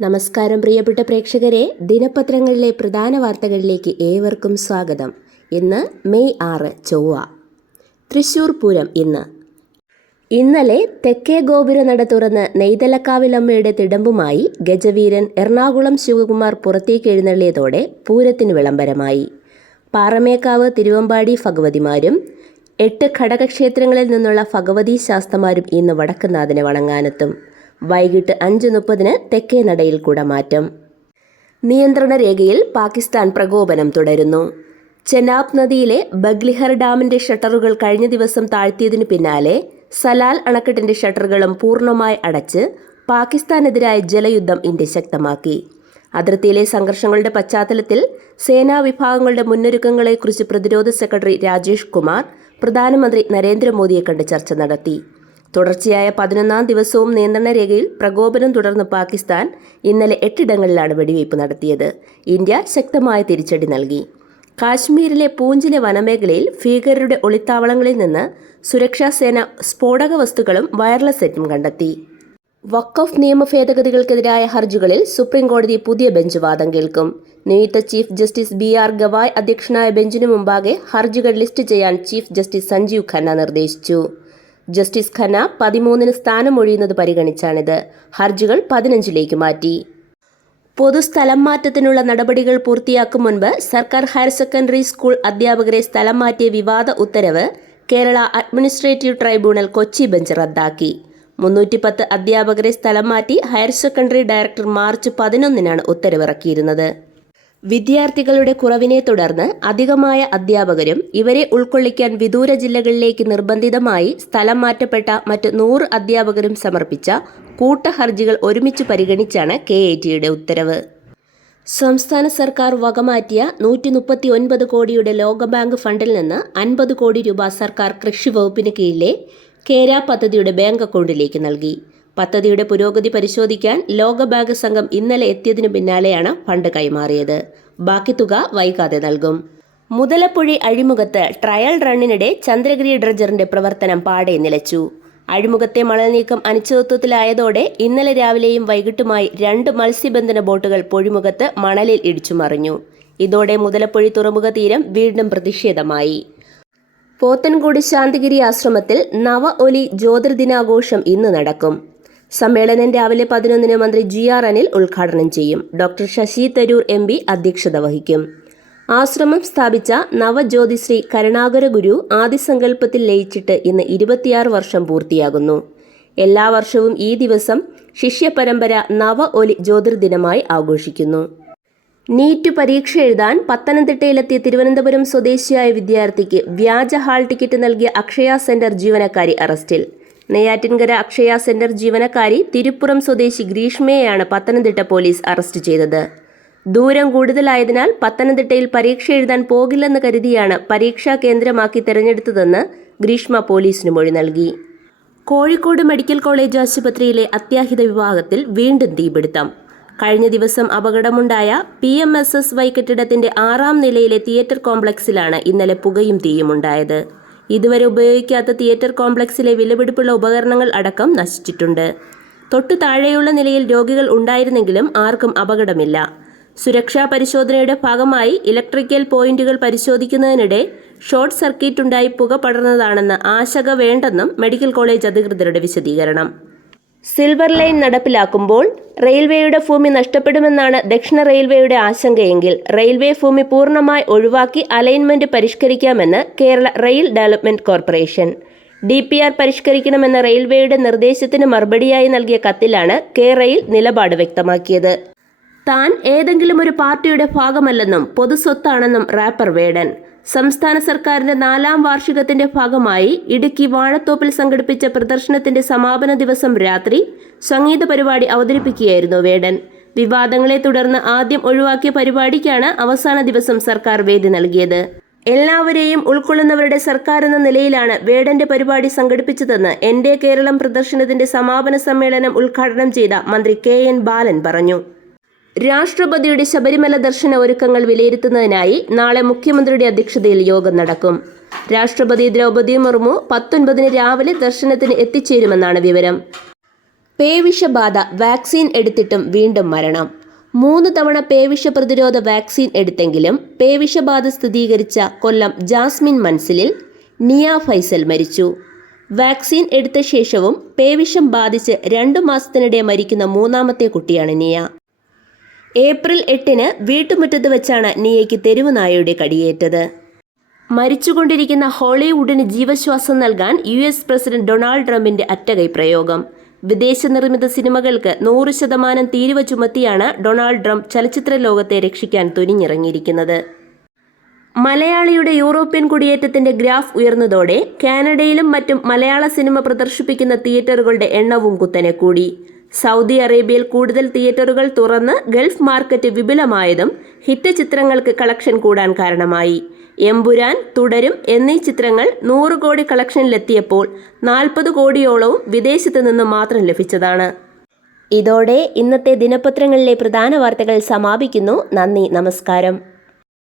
നമസ്കാരം പ്രിയപ്പെട്ട പ്രേക്ഷകരെ, ദിനപത്രങ്ങളിലെ പ്രധാന വാർത്തകളിലേക്ക് ഏവർക്കും സ്വാഗതം. ഇന്ന് മെയ് 6 ചൊവ്വ. തൃശൂർ പൂരം ഇന്നലെ തെക്കേ ഗോപുരനട തുറന്ന് നെയ്തലക്കാവിലമ്മയുടെ തിടമ്പുമായി ഗജവീരൻ എറണാകുളം ശിവകുമാർ പുറത്തേക്ക് എഴുന്നള്ളിയതോടെ പൂരത്തിന് വിളംബരമായി. പാറമേക്കാവ് തിരുവമ്പാടി ഭഗവതിമാരും 8 ഘടകക്ഷേത്രങ്ങളിൽ നിന്നുള്ള ഭഗവതി ശാസ്തമാരും ഇന്ന് വടക്കുന്നാഥനെ വണങ്ങാനെത്തും. വൈകിട്ട് 5:30 തെക്കേ നടയിൽ കുടമാറ്റം. നിയന്ത്രണ രേഖയിൽ പാകിസ്ഥാൻ പ്രകോപനം തുടരുന്നു. ചെനാബ് നദിയിലെ ബഗ്ലിഹർ ഡാമിന്റെ ഷട്ടറുകൾ കഴിഞ്ഞ ദിവസം താഴ്ത്തിയതിനു പിന്നാലെ സലാൽ അണക്കെട്ടിന്റെ ഷട്ടറുകളും പൂർണ്ണമായി അടച്ച് പാകിസ്ഥാനെതിരായ ജലയുദ്ധം ഇന്ത്യ ശക്തമാക്കി. അതിർത്തിയിലെ സംഘർഷങ്ങളുടെ പശ്ചാത്തലത്തിൽ സേനാ വിഭാഗങ്ങളുടെ മുന്നൊരുക്കങ്ങളെക്കുറിച്ച് പ്രതിരോധ സെക്രട്ടറി രാജേഷ് കുമാർ പ്രധാനമന്ത്രി നരേന്ദ്രമോദിയെ കണ്ട് ചർച്ച നടത്തി. തുടർച്ചയായ 11ാം ദിവസവും നിയന്ത്രണ രേഖയിൽ പ്രകോപനം തുടർന്ന് പാകിസ്ഥാൻ ഇന്നലെ 8 ഇടങ്ങളിലാണ് വെടിവയ്പ് നടത്തിയത്. ഇന്ത്യ ശക്തമായ തിരിച്ചടി നൽകി. കാശ്മീരിലെ പൂഞ്ചിലെ വനമേഖലയിൽ ഭീകരരുടെ ഒളിത്താവളങ്ങളിൽ നിന്ന് സുരക്ഷാ സേന സ്ഫോടക വസ്തുക്കളും വയർലെസ് സെറ്റും കണ്ടെത്തി. വഖഫ് നിയമ ഭേദഗതികൾക്കെതിരായ ഹർജികളിൽ സുപ്രീംകോടതി പുതിയ ബെഞ്ച് വാദം കേൾക്കും. നിയുക്ത ചീഫ് ജസ്റ്റിസ് BR ഗവായ് അധ്യക്ഷനായ ബെഞ്ചിനു മുമ്പാകെ ഹർജികൾ ലിസ്റ്റ് ചെയ്യാൻ ചീഫ് ജസ്റ്റിസ് സഞ്ജീവ് ഖന്ന നിർദ്ദേശിച്ചു. ജസ്റ്റിസ് ഖന്ന 13-ന് സ്ഥാനമൊഴിയുന്നത് പരിഗണിച്ചാണിത്. ഹർജികൾ 15-ലേക്ക് മാറ്റി. പൊതുസ്ഥലം മാറ്റത്തിനുള്ള നടപടികൾ പൂർത്തിയാക്കും മുൻപ് സർക്കാർ ഹയർ സെക്കൻഡറി സ്കൂൾ അധ്യാപകരെ സ്ഥലം മാറ്റിയ വിവാദ ഉത്തരവ് Kerala administrative tribunal Kochi bench റദ്ദാക്കി. 310 അധ്യാപകരെ സ്ഥലം മാറ്റി ഹയർ സെക്കൻഡറി ഡയറക്ടർ മാർച്ച് 11-നാണ് ഉത്തരവിറക്കിയിരുന്നത്. വിദ്യാർത്ഥികളുടെ കുറവിനെ തുടർന്ന് അധികമായ അധ്യാപകരും ഇവരെ ഉൾക്കൊള്ളിക്കാൻ വിദൂര ജില്ലകളിലേക്ക് നിർബന്ധിതമായി സ്ഥലം മാറ്റപ്പെട്ട മറ്റ് 100 അധ്യാപകരും സമർപ്പിച്ച കൂട്ടഹർജികൾ ഒരുമിച്ച് പരിഗണിച്ചാണ് KATയുടെ ഉത്തരവ്. സംസ്ഥാന സർക്കാർ വകമാറ്റിയ 139 കോടിയുടെ ലോകബാങ്ക് ഫണ്ടിൽ നിന്ന് 50 കോടി രൂപ സർക്കാർ കൃഷി വകുപ്പിന് കീഴിലെ കേര പദ്ധതിയുടെ ബാങ്ക് അക്കൗണ്ടിലേക്ക് നൽകി. പദ്ധതിയുടെ പുരോഗതി പരിശോധിക്കാൻ ലോകബാങ്ക് സംഘം ഇന്നലെ എത്തിയതിനു പിന്നാലെയാണ് ഫണ്ട് കൈമാറിയത്. ബാക്കി തുക വൈകാതെ നൽകും. മുതലപ്പുഴി അഴിമുഖത്ത് ട്രയൽ റണ്ണിനിടെ ചന്ദ്രഗിരി ഡ്രഡ്ജറിന്റെ പ്രവർത്തനം പാടെ നിലച്ചു. അഴിമുഖത്തെ മണൽ നീക്കം അനിശ്ചിതത്വത്തിലായതോടെ ഇന്നലെ രാവിലെയും വൈകിട്ടുമായി 2 മത്സ്യബന്ധന ബോട്ടുകൾ പൊഴിമുഖത്ത് മണലിൽ ഇടിച്ചു മറിഞ്ഞു. ഇതോടെ മുതലപ്പുഴി തുറമുഖ തീരം വീണ്ടും പ്രതിഷേധമായി. പോത്തൻകോട് ശാന്തിഗിരി ആശ്രമത്തിൽ നവ ഒലി ജ്യോതിർദിനാഘോഷം ഇന്ന് നടക്കും. സമ്മേളനം രാവിലെ 11-ന് മന്ത്രി GR അനിൽ ഉദ്ഘാടനം ചെയ്യും. ഡോക്ടർ ശശി തരൂർ MP അധ്യക്ഷത വഹിക്കും. ആശ്രമം സ്ഥാപിച്ച നവജ്യോതിശ്രീ കരുണാകര ഗുരു ആദിസങ്കല്പത്തിൽ ലയിച്ചിട്ട് ഇന്ന് 26 വർഷം പൂർത്തിയാകുന്നു. എല്ലാ വർഷവും ഈ ദിവസം ശിഷ്യപരമ്പര നവ ഒലി ജ്യോതിർദിനമായി ആഘോഷിക്കുന്നു. നീറ്റ് പരീക്ഷ എഴുതാൻ പത്തനംതിട്ടയിലെത്തിയ തിരുവനന്തപുരം സ്വദേശിയായ വിദ്യാർത്ഥിക്ക് വ്യാജ ഹാൾ ടിക്കറ്റ് നൽകിയ അക്ഷയ സെന്റർ ജീവനക്കാരി അറസ്റ്റിൽ. നെയ്യാറ്റിൻകര അക്ഷയ സെന്റർ ജീവനക്കാരി തിരുപ്പുറം സ്വദേശി ഗ്രീഷ്മയെയാണ് പത്തനംതിട്ട പോലീസ് അറസ്റ്റ് ചെയ്തത്. ദൂരം കൂടുതലായതിനാൽ പത്തനംതിട്ടയിൽ പരീക്ഷ എഴുതാൻ പോകില്ലെന്ന് കരുതിയാണ് പരീക്ഷാ കേന്ദ്രമാക്കി തെരഞ്ഞെടുത്തതെന്ന് ഗ്രീഷ്മ പോലീസിന് മൊഴി നൽകി. കോഴിക്കോട് മെഡിക്കൽ കോളേജ് ആശുപത്രിയിലെ അത്യാഹിത വിഭാഗത്തിൽ വീണ്ടും തീപിടുത്തം. കഴിഞ്ഞ ദിവസം അപകടമുണ്ടായ PMSSY കെട്ടിടത്തിന്റെ 6ാം നിലയിലെ തിയേറ്റർ കോംപ്ലക്സിലാണ് ഇന്നലെ പുകയും തീയുമുണ്ടായത്. ഇതുവരെ ഉപയോഗിക്കാത്ത തിയേറ്റർ കോംപ്ലക്സിലെ വിലപിടിപ്പുള്ള ഉപകരണങ്ങൾ അടക്കം നശിച്ചിട്ടുണ്ട്. തൊട്ടു താഴെയുള്ള നിലയിൽ രോഗികൾ ഉണ്ടായിരുന്നെങ്കിലും ആർക്കും അപകടമില്ല. സുരക്ഷാ പരിശോധനയുടെ ഭാഗമായി ഇലക്ട്രിക്കൽ പോയിന്റുകൾ പരിശോധിക്കുന്നതിനിടെ ഷോർട്ട് സർക്യൂട്ട് ഉണ്ടായി പുക പടർന്നതാണെന്ന് ആശങ്ക വേണ്ടെന്നും മെഡിക്കൽ കോളേജ് അധികൃതരുടെ വിശദീകരണം. സിൽവർ ലൈൻ നടപ്പിലാക്കുമ്പോൾ റെയിൽവേയുടെ ഭൂമി നഷ്ടപ്പെടുമെന്നാണ് ദക്ഷിണ റെയിൽവേയുടെ ആശങ്കയെങ്കിൽ റെയിൽവേ ഭൂമി പൂർണ്ണമായി ഒഴിവാക്കി അലൈൻമെന്റ് പരിഷ്കരിക്കാമെന്ന് Kerala rail development corporation. DPR പരിഷ്കരിക്കണമെന്ന റെയിൽവേയുടെ നിർദ്ദേശത്തിന് മറുപടിയായി നൽകിയ കത്തിലാണ് റെയിൽ നിലപാട് വ്യക്തമാക്കിയത്. താൻ ഏതെങ്കിലും ഒരു പാർട്ടിയുടെ ഭാഗമല്ലെന്നും പൊതുസ്വത്താണെന്നും റാപ്പർ വേടൻ. സംസ്ഥാന സർക്കാരിന്റെ 4ാം വാർഷികത്തിന്റെ ഭാഗമായി ഇടുക്കി വാഴത്തോപ്പിൽ സംഘടിപ്പിച്ച പ്രദർശനത്തിന്റെ സമാപന ദിവസം രാത്രി സംഗീത പരിപാടി അവതരിപ്പിക്കുകയായിരുന്നു വേടൻ. വിവാദങ്ങളെ തുടർന്ന് ആദ്യം ഒഴിവാക്കിയ പരിപാടിക്കാണ് അവസാന ദിവസം സർക്കാർ വേദി നൽകിയത്. എല്ലാവരെയും ഉൾക്കൊള്ളുന്നവരുടെ സർക്കാർ എന്ന നിലയിലാണ് വേടന്റെ പരിപാടി സംഘടിപ്പിച്ചതെന്ന് എൻ്റെ കേരളം പ്രദർശനത്തിന്റെ സമാപന സമ്മേളനം ഉദ്ഘാടനം ചെയ്ത മന്ത്രി KN ബാലൻ പറഞ്ഞു. രാഷ്ട്രപതിയുടെ ശബരിമല ദർശന ഒരുക്കങ്ങൾ വിലയിരുത്തുന്നതിനായി നാളെ മുഖ്യമന്ത്രിയുടെ അധ്യക്ഷതയിൽ യോഗം നടക്കും. രാഷ്ട്രപതി ദ്രൗപദി മുർമു 19-ന് രാവിലെ ദർശനത്തിന് എത്തിച്ചേരുമെന്നാണ് വിവരം. പേവിഷബാധ വാക്സിൻ എടുത്തിട്ടും വീണ്ടും മരണം. 3 തവണ പേവിഷ പ്രതിരോധ വാക്സിൻ എടുത്തെങ്കിലും പേവിഷബാധ സ്ഥിരീകരിച്ച കൊല്ലം ജാസ്മിൻ മൻസിലിൽ നിയ ഫൈസൽ മരിച്ചു. വാക്സിൻ എടുത്ത ശേഷവും പേവിഷം ബാധിച്ച് 2 മാസത്തിനിടെ മരിക്കുന്ന 3ാമത്തെ കുട്ടിയാണ് നിയ. ഏപ്രിൽ 8-ന് വീട്ടുമുറ്റത്ത് വെച്ചാണ് നിയയ്ക്ക് തെരുവ് നായയുടെ കടിയേറ്റത്. മരിച്ചുകൊണ്ടിരിക്കുന്ന ഹോളിവുഡിന് ജീവശ്വാസം നൽകാൻ US പ്രസിഡന്റ് ഡൊണാൾഡ് ട്രംപിന്റെ അറ്റകൈ പ്രയോഗം. വിദേശ നിർമ്മിത സിനിമകൾക്ക് 100% തീരുവ ചുമത്തിയാണ് ഡൊണാൾഡ് ട്രംപ് ചലച്ചിത്ര ലോകത്തെ രക്ഷിക്കാൻ തുനിഞ്ഞിറങ്ങിയിരിക്കുന്നത്. മലയാളിയുടെ യൂറോപ്യൻ കുടിയേറ്റത്തിന്റെ ഗ്രാഫ് ഉയർന്നതോടെ കാനഡയിലും മറ്റും മലയാള സിനിമ പ്രദർശിപ്പിക്കുന്ന തിയേറ്ററുകളുടെ എണ്ണവും കുത്തനെ കൂടി. സൗദി അറേബ്യയിൽ കൂടുതൽ തിയേറ്ററുകൾ തുറന്ന് ഗൾഫ് മാർക്കറ്റ് വിപുലമായതും ഹിറ്റ് ചിത്രങ്ങൾക്ക് കളക്ഷൻ കൂടാൻ കാരണമായി. എമ്പുരാൻ, തുടരും എന്നീ ചിത്രങ്ങൾ 100 കോടി കളക്ഷനിലെത്തിയപ്പോൾ 40 കോടിയോളവും വിദേശത്ത് നിന്ന് മാത്രം ലഭിച്ചതാണ്. ഇതോടെ ഇന്നത്തെ ദിനപത്രങ്ങളിലെ പ്രധാന വാർത്തകൾ സമാപിക്കുന്നു. നന്ദി, നമസ്കാരം.